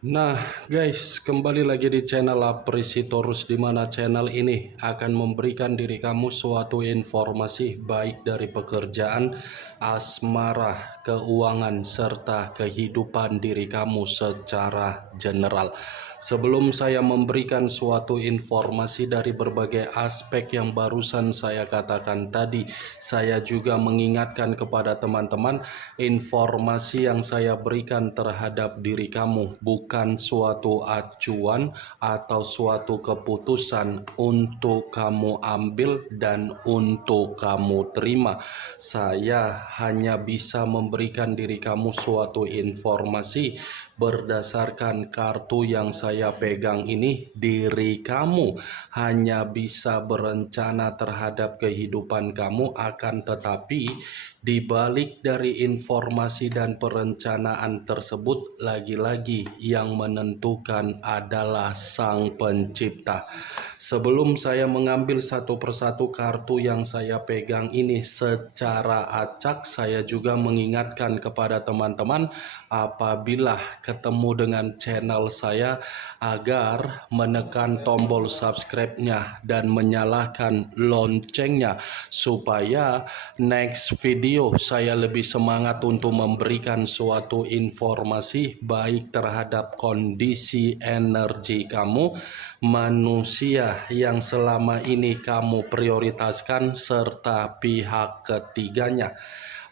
Nah, guys, kembali lagi di channel Apresitorus, di mana channel ini akan memberikan diri kamu suatu informasi baik dari pekerjaan, asmara, keuangan, serta kehidupan diri kamu secara general. Sebelum saya memberikan suatu informasi dari berbagai aspek yang barusan saya katakan tadi, saya juga mengingatkan kepada teman-teman, informasi yang saya berikan terhadap diri kamu bukan suatu acuan atau suatu keputusan untuk kamu ambil dan untuk kamu terima. Saya hanya bisa memberikan diri kamu suatu informasi berdasarkan kartu yang saya pegang ini. Diri kamu hanya bisa berencana terhadap kehidupan kamu, akan tetapi di balik dari informasi dan perencanaan tersebut, lagi-lagi yang menentukan adalah Sang Pencipta. Sebelum saya mengambil satu persatu kartu yang saya pegang ini secara acak, saya juga mengingatkan kepada teman-teman apabila ketemu dengan channel saya agar menekan tombol subscribe-nya dan menyalakan loncengnya supaya next video saya lebih semangat untuk memberikan suatu informasi baik terhadap kondisi energi kamu, manusia yang selama ini kamu prioritaskan, serta pihak ketiganya.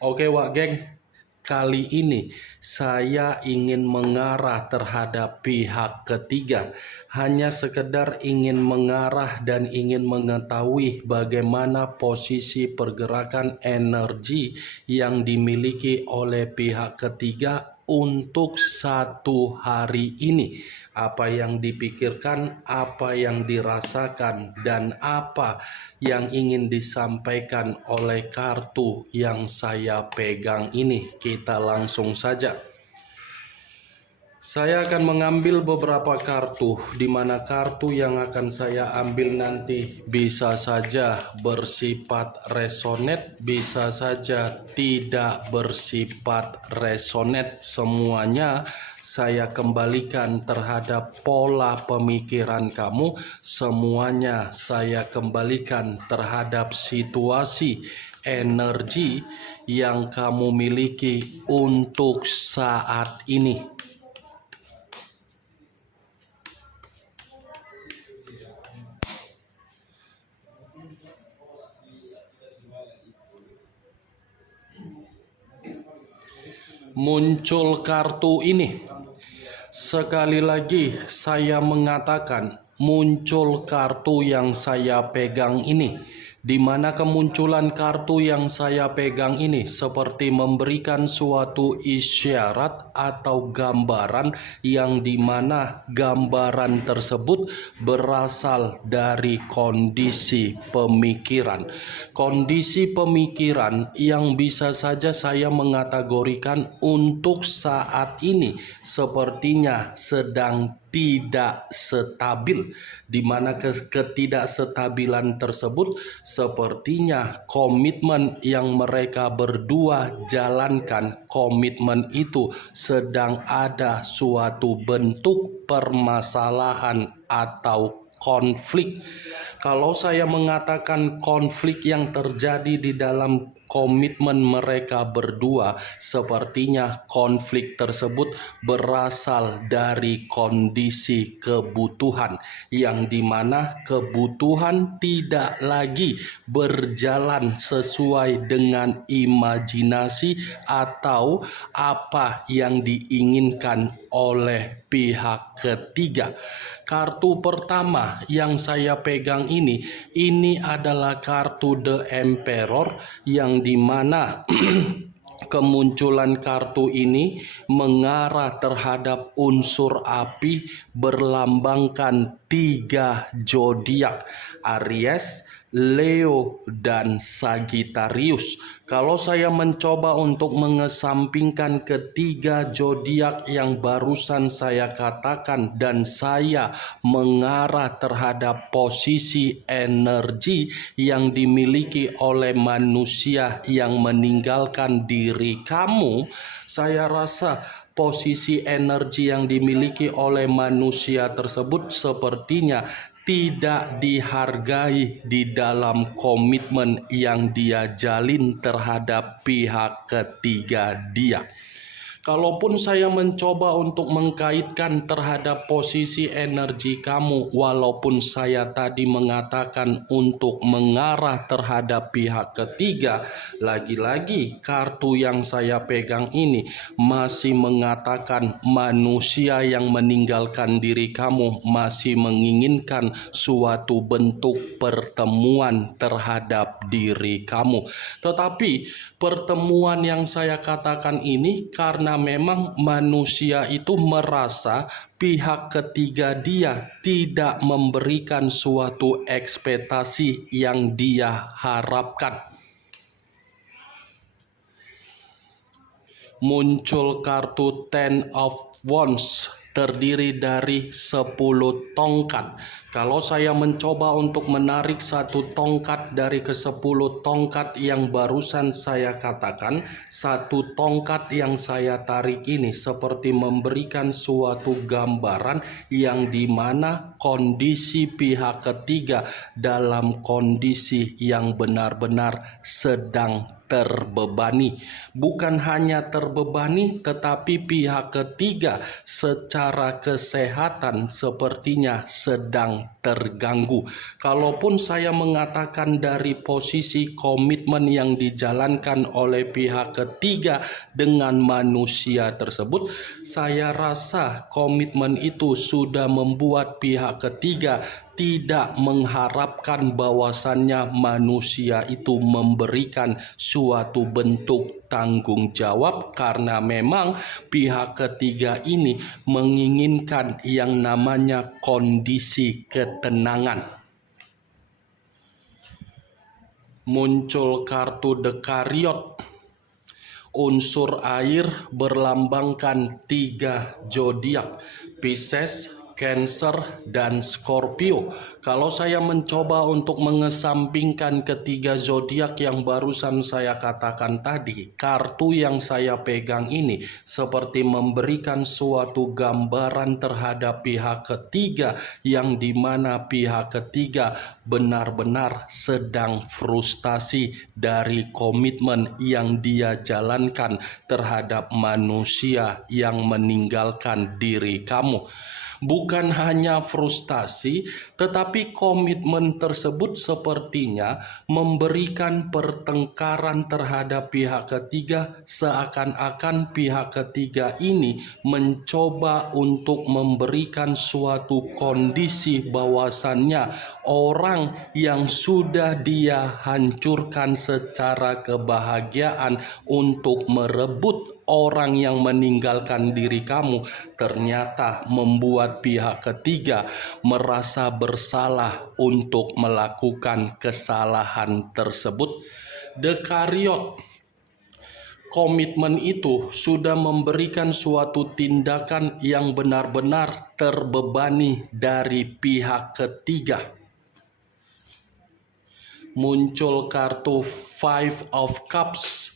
Oke Wak Geng, kali ini saya ingin mengarah terhadap pihak ketiga, hanya sekedar ingin mengarah dan ingin mengetahui bagaimana posisi pergerakan energi yang dimiliki oleh pihak ketiga untuk satu hari ini. Apa yang dipikirkan, apa yang dirasakan, dan apa yang ingin disampaikan oleh kartu yang saya pegang ini. Kita langsung saja. Saya akan mengambil beberapa kartu, di mana kartu yang akan saya ambil nanti bisa saja bersifat resonate, bisa saja tidak bersifat resonate. Semuanya saya kembalikan terhadap pola pemikiran kamu, semuanya saya kembalikan terhadap situasi energi yang kamu miliki untuk saat ini. Muncul kartu ini. Sekali lagi saya mengatakan, muncul kartu yang saya pegang ini, di mana kemunculan kartu yang saya pegang ini seperti memberikan suatu isyarat atau gambaran, yang dimana gambaran tersebut berasal dari kondisi pemikiran. Kondisi pemikiran yang bisa saja saya mengategorikan untuk saat ini sepertinya sedang tidak stabil, di mana ketidakstabilan tersebut sepertinya komitmen yang mereka berdua jalankan, komitmen itu sedang ada suatu bentuk permasalahan atau konflik. Kalau saya mengatakan konflik yang terjadi di dalam komitmen mereka berdua, sepertinya konflik tersebut berasal dari kondisi kebutuhan, yang dimana kebutuhan tidak lagi berjalan sesuai dengan imajinasi atau apa yang diinginkan oleh pihak ketiga. Kartu pertama yang saya pegang ini adalah kartu The Emperor, yang dimana kemunculan kartu ini mengarah terhadap unsur api berlambangkan 3 zodiak: Aries, Leo, dan Sagittarius. Kalau saya mencoba untuk mengesampingkan ketiga zodiak yang barusan saya katakan dan saya mengarah terhadap posisi energi yang dimiliki oleh manusia yang meninggalkan diri kamu, saya rasa posisi energi yang dimiliki oleh manusia tersebut sepertinya tidak dihargai di dalam komitmen yang dia jalin terhadap pihak ketiga dia. Kalaupun saya mencoba untuk mengkaitkan terhadap posisi energi kamu, walaupun saya tadi mengatakan untuk mengarah terhadap pihak ketiga, lagi-lagi kartu yang saya pegang ini masih mengatakan manusia yang meninggalkan diri kamu masih menginginkan suatu bentuk pertemuan terhadap diri kamu. Tetapi pertemuan yang saya katakan ini karena memang manusia itu merasa pihak ketiga dia tidak memberikan suatu ekspektasi yang dia harapkan. Muncul kartu Ten of Wands terdiri dari 10 tongkat. Kalau saya mencoba untuk menarik satu tongkat dari ke-10 tongkat yang barusan saya katakan, satu tongkat yang saya tarik ini seperti memberikan suatu gambaran yang dimana kondisi pihak ketiga dalam kondisi yang benar-benar sedang terbebani. Bukan hanya terbebani, tetapi pihak ketiga secara kesehatan sepertinya sedang terganggu. Kalaupun saya mengatakan dari posisi komitmen yang dijalankan oleh pihak ketiga dengan manusia tersebut, saya rasa komitmen itu sudah membuat pihak ketiga tidak mengharapkan bahwasannya manusia itu memberikan suatu bentuk tanggung jawab, karena memang pihak ketiga ini menginginkan yang namanya kondisi ketenangan. Muncul kartu The Chariot. Unsur air berlambangkan 3 zodiak, Pisces, Cancer, dan Scorpio. Kalau saya mencoba untuk mengesampingkan ketiga zodiak yang barusan saya katakan tadi, kartu yang saya pegang ini seperti memberikan suatu gambaran terhadap pihak ketiga yang dimana pihak ketiga benar-benar sedang frustasi dari komitmen yang dia jalankan terhadap manusia yang meninggalkan diri kamu. Bukan hanya frustasi, tetapi komitmen tersebut sepertinya memberikan pertengkaran terhadap pihak ketiga, seakan-akan pihak ketiga ini mencoba untuk memberikan suatu kondisi bahwasannya orang yang sudah dia hancurkan secara kebahagiaan untuk merebut orang yang meninggalkan diri kamu ternyata membuat pihak ketiga merasa bersalah untuk melakukan kesalahan tersebut. The Chariot, komitmen itu sudah memberikan suatu tindakan yang benar-benar terbebani dari pihak ketiga. Muncul kartu Five of Cups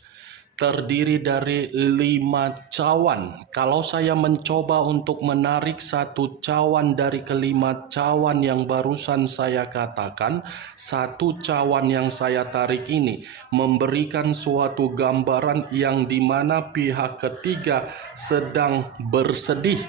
terdiri dari 5 cawan. Kalau saya mencoba untuk menarik satu cawan dari kelima cawan yang barusan saya katakan, satu cawan yang saya tarik ini memberikan suatu gambaran yang dimana pihak ketiga sedang bersedih.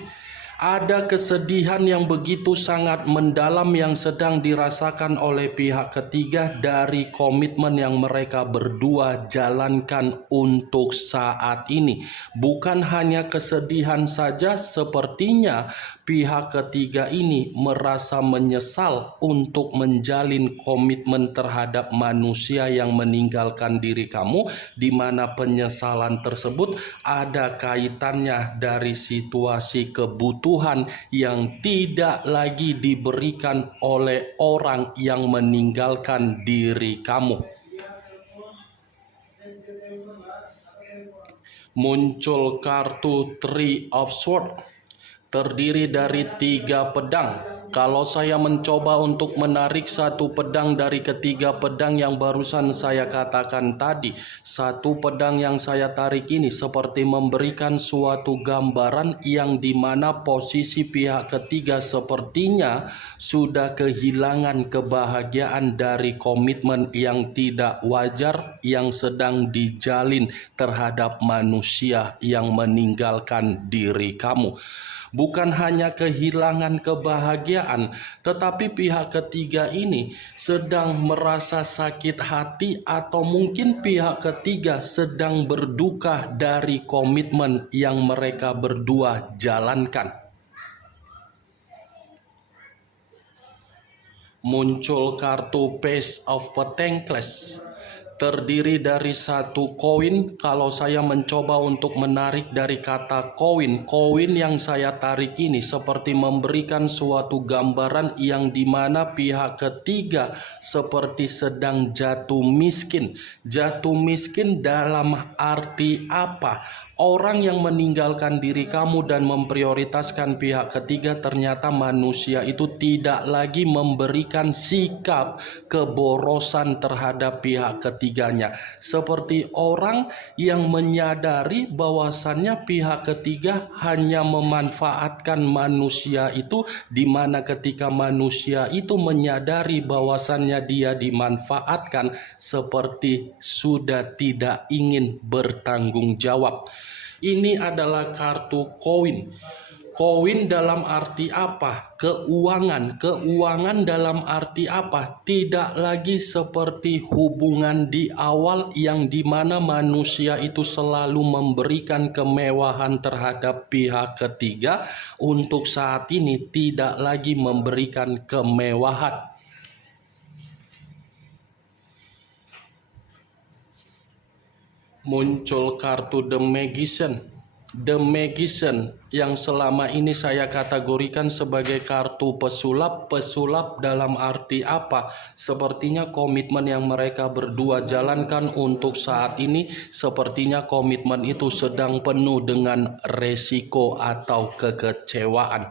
Ada kesedihan yang begitu sangat mendalam yang sedang dirasakan oleh pihak ketiga dari komitmen yang mereka berdua jalankan untuk saat ini. Bukan hanya kesedihan saja, sepertinya pihak ketiga ini merasa menyesal untuk menjalin komitmen terhadap manusia yang meninggalkan diri kamu, di mana penyesalan tersebut ada kaitannya dari situasi kebutuhan yang tidak lagi diberikan oleh orang yang meninggalkan diri kamu. Muncul kartu Three of Swords terdiri dari 3 pedang. Kalau saya mencoba untuk menarik satu pedang dari ketiga pedang yang barusan saya katakan tadi, satu pedang yang saya tarik ini seperti memberikan suatu gambaran yang dimana posisi pihak ketiga sepertinya sudah kehilangan kebahagiaan dari komitmen yang tidak wajar yang sedang dijalin terhadap manusia yang meninggalkan diri kamu. Bukan hanya kehilangan kebahagiaan, tetapi pihak ketiga ini sedang merasa sakit hati atau mungkin pihak ketiga sedang berduka dari komitmen yang mereka berdua jalankan. Muncul kartu Page of Pentacles. Terdiri dari satu koin. Kalau saya mencoba untuk menarik dari kata koin, koin yang saya tarik ini seperti memberikan suatu gambaran yang dimana pihak ketiga seperti sedang jatuh miskin. Jatuh miskin dalam arti apa? Orang yang meninggalkan diri kamu dan memprioritaskan pihak ketiga, ternyata manusia itu tidak lagi memberikan sikap keborosan terhadap pihak ketiganya. Seperti orang yang menyadari bahwasannya pihak ketiga hanya memanfaatkan manusia itu, di mana ketika manusia itu menyadari bahwasannya dia dimanfaatkan, seperti sudah tidak ingin bertanggung jawab. Ini adalah kartu koin. Koin dalam arti apa? Keuangan. Keuangan dalam arti apa? Tidak lagi seperti hubungan di awal yang dimana manusia itu selalu memberikan kemewahan terhadap pihak ketiga. Untuk saat ini tidak lagi memberikan kemewahan. Muncul kartu The Magician. The Magician yang selama ini saya kategorikan sebagai kartu pesulap. Pesulap dalam arti apa? Sepertinya komitmen yang mereka berdua jalankan untuk saat ini, sepertinya komitmen itu sedang penuh dengan resiko atau kekecewaan.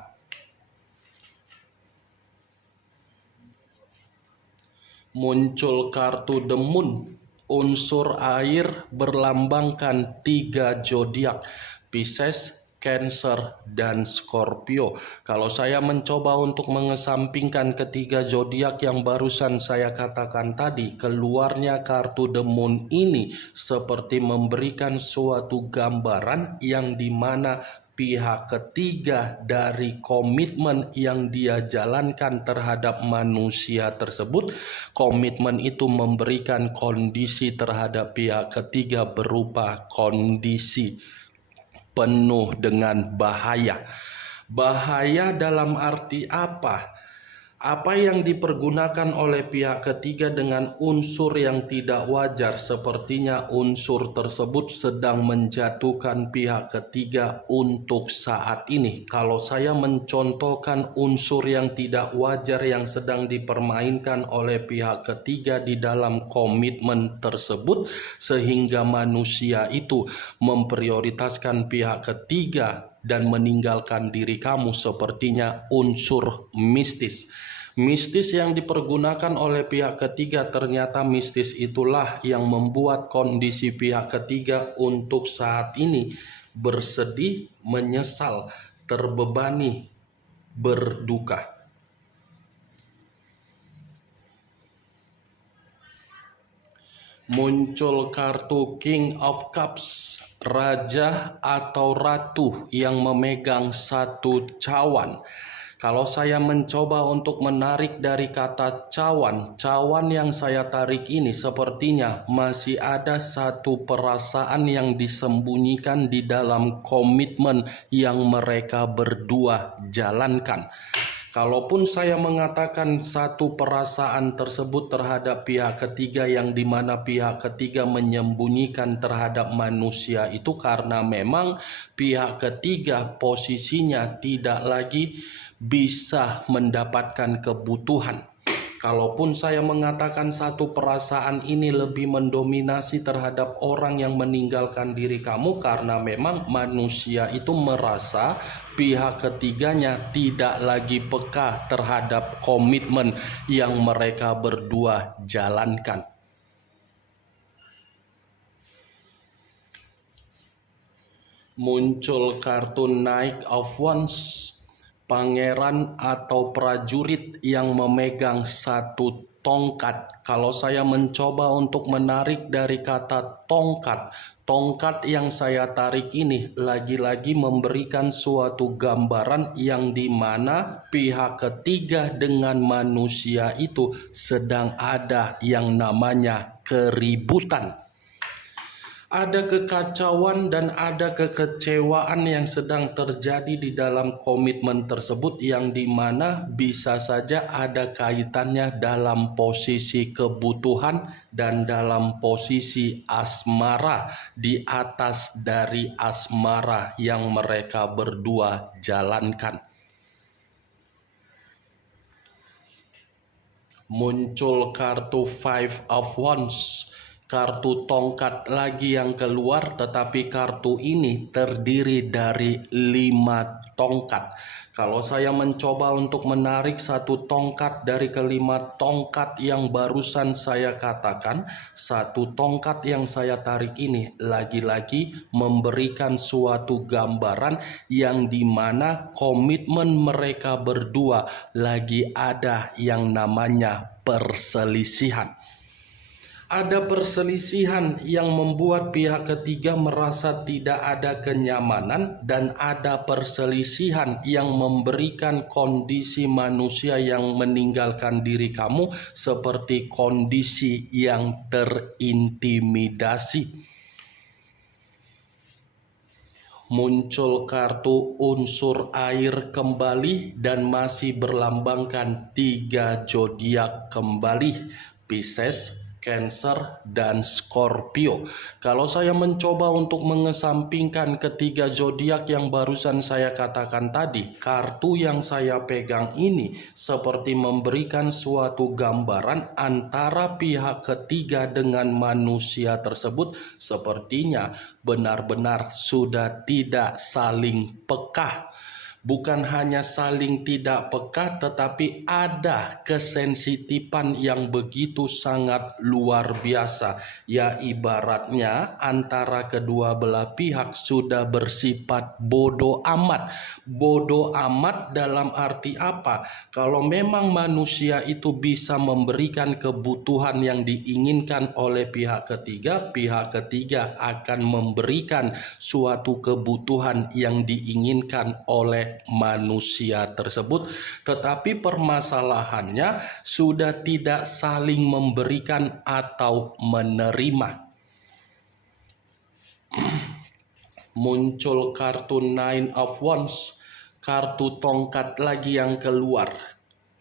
Muncul kartu The Moon. Unsur air berlambangkan 3 zodiak, Pisces, Cancer, dan Scorpio. Kalau saya mencoba untuk mengesampingkan ketiga zodiak yang barusan saya katakan tadi, keluarnya kartu The Moon ini seperti memberikan suatu gambaran yang dimana pihak ketiga dari komitmen yang dia jalankan terhadap manusia tersebut, komitmen itu memberikan kondisi terhadap pihak ketiga berupa kondisi penuh dengan bahaya. Bahaya dalam arti apa? Apa yang dipergunakan oleh pihak ketiga dengan unsur yang tidak wajar, sepertinya unsur tersebut sedang menjatuhkan pihak ketiga untuk saat ini. Kalau saya mencontohkan unsur yang tidak wajar yang sedang dipermainkan oleh pihak ketiga di dalam komitmen tersebut, sehingga manusia itu memprioritaskan pihak ketiga dan meninggalkan diri kamu, sepertinya unsur mistis. Mistis yang dipergunakan oleh pihak ketiga, ternyata mistis itulah yang membuat kondisi pihak ketiga untuk saat ini bersedih, menyesal, terbebani, berduka. Muncul kartu King of Cups, raja atau ratu yang memegang satu cawan. Kalau saya mencoba untuk menarik dari kata cawan, cawan yang saya tarik ini sepertinya masih ada satu perasaan yang disembunyikan di dalam komitmen yang mereka berdua jalankan. Kalaupun saya mengatakan satu perasaan tersebut terhadap pihak ketiga yang dimana pihak ketiga menyembunyikan terhadap manusia itu karena memang pihak ketiga posisinya tidak lagi bisa mendapatkan kebutuhan. Kalaupun saya mengatakan satu perasaan ini lebih mendominasi terhadap orang yang meninggalkan diri kamu, karena memang manusia itu merasa pihak ketiganya tidak lagi peka terhadap komitmen yang mereka berdua jalankan. Muncul kartu Knight of Wands, pangeran atau prajurit yang memegang satu tongkat. Kalau saya mencoba untuk menarik dari kata tongkat, tongkat yang saya tarik ini lagi-lagi memberikan suatu gambaran yang dimana pihak ketiga dengan manusia itu sedang ada yang namanya keributan. Ada kekacauan dan ada kekecewaan yang sedang terjadi di dalam komitmen tersebut, yang dimana bisa saja ada kaitannya dalam posisi kebutuhan dan dalam posisi asmara di atas dari asmara yang mereka berdua jalankan. Muncul kartu Five of Wands, kartu tongkat lagi yang keluar, tetapi kartu ini terdiri dari 5 tongkat. Kalau saya mencoba untuk menarik satu tongkat dari kelima tongkat yang barusan saya katakan, satu tongkat yang saya tarik ini lagi-lagi memberikan suatu gambaran yang dimana komitmen mereka berdua lagi ada yang namanya perselisihan. Ada perselisihan yang membuat pihak ketiga merasa tidak ada kenyamanan, dan ada perselisihan yang memberikan kondisi manusia yang meninggalkan diri kamu seperti kondisi yang terintimidasi. Muncul kartu unsur air kembali dan masih berlambangkan 3 zodiak kembali, Pisces, Cancer, dan Scorpio. Kalau saya mencoba untuk mengesampingkan ketiga zodiak yang barusan saya katakan tadi, kartu yang saya pegang ini seperti memberikan suatu gambaran antara pihak ketiga dengan manusia tersebut sepertinya benar-benar sudah tidak saling peka. Bukan hanya saling tidak peka, tetapi ada kesensitifan yang begitu sangat luar biasa. Ya, ibaratnya antara kedua belah pihak sudah bersifat bodoh amat. Bodoh amat dalam arti apa? Kalau memang manusia itu bisa memberikan kebutuhan yang diinginkan oleh pihak ketiga akan memberikan suatu kebutuhan yang diinginkan oleh manusia tersebut, tetapi permasalahannya sudah tidak saling memberikan atau menerima. Muncul kartu Nine of Wands, kartu tongkat lagi yang keluar,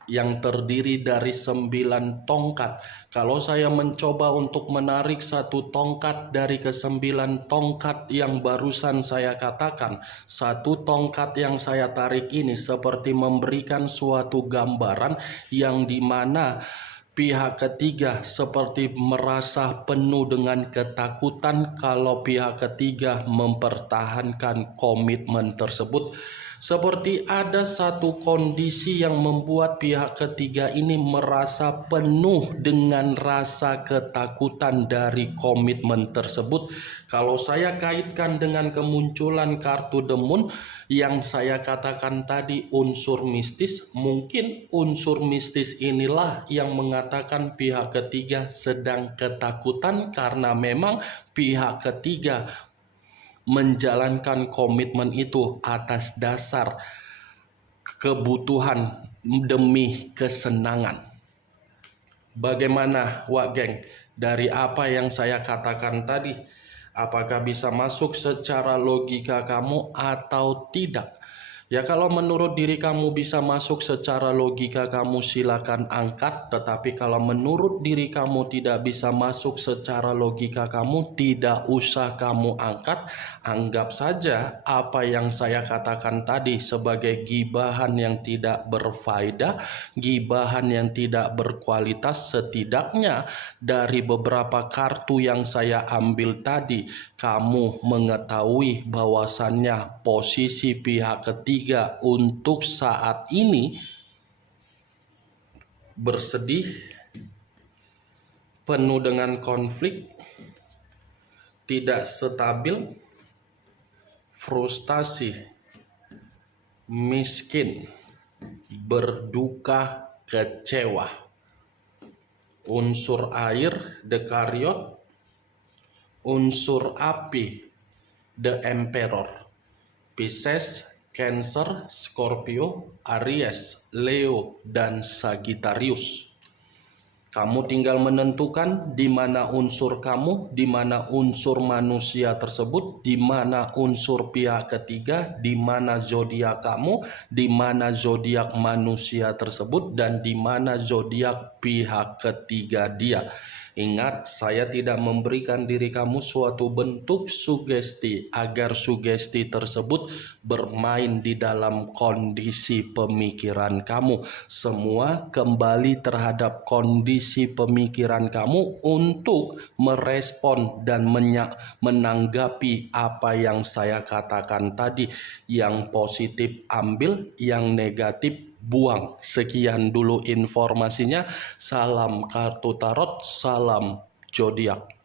yang terdiri dari 9 tongkat. Kalau saya mencoba untuk menarik satu tongkat dari ke-9 tongkat yang barusan saya katakan, satu tongkat yang saya tarik ini seperti memberikan suatu gambaran yang dimana pihak ketiga seperti merasa penuh dengan ketakutan kalau pihak ketiga mempertahankan komitmen tersebut. Seperti ada satu kondisi yang membuat pihak ketiga ini merasa penuh dengan rasa ketakutan dari komitmen tersebut. Kalau saya kaitkan dengan kemunculan kartu The Moon yang saya katakan tadi unsur mistis, mungkin unsur mistis inilah yang mengatakan pihak ketiga sedang ketakutan karena memang pihak ketiga menjalankan komitmen itu atas dasar kebutuhan demi kesenangan. Bagaimana, Wak Geng, dari apa yang saya katakan tadi? Apakah bisa masuk secara logika kamu atau tidak? Ya kalau menurut diri kamu bisa masuk secara logika kamu silakan angkat. Tetapi kalau menurut diri kamu tidak bisa masuk secara logika kamu, tidak usah kamu angkat. Anggap saja apa yang saya katakan tadi sebagai gibahan yang tidak berfaedah, gibahan yang tidak berkualitas. Setidaknya dari beberapa kartu yang saya ambil tadi, kamu mengetahui bahwasannya posisi pihak ketiga untuk saat ini bersedih, penuh dengan konflik, tidak stabil, frustasi, miskin, berduka, kecewa. Unsur air, Dekariot. Unsur api, The Emperor. Pisces, Cancer, Scorpio, Aries, Leo, dan Sagittarius. Kamu tinggal menentukan di mana unsur kamu, di mana unsur manusia tersebut, di mana unsur pihak ketiga, di mana zodiak kamu, di mana zodiak manusia tersebut, dan di mana zodiak pihak ketiga dia. Ingat, saya tidak memberikan diri kamu suatu bentuk sugesti agar sugesti tersebut bermain di dalam kondisi pemikiran kamu. Semua kembali terhadap kondisi pemikiran kamu untuk merespon dan menanggapi apa yang saya katakan tadi. Yang positif ambil, yang negatif buang. Sekian dulu informasinya. Salam kartu tarot, salam zodiak.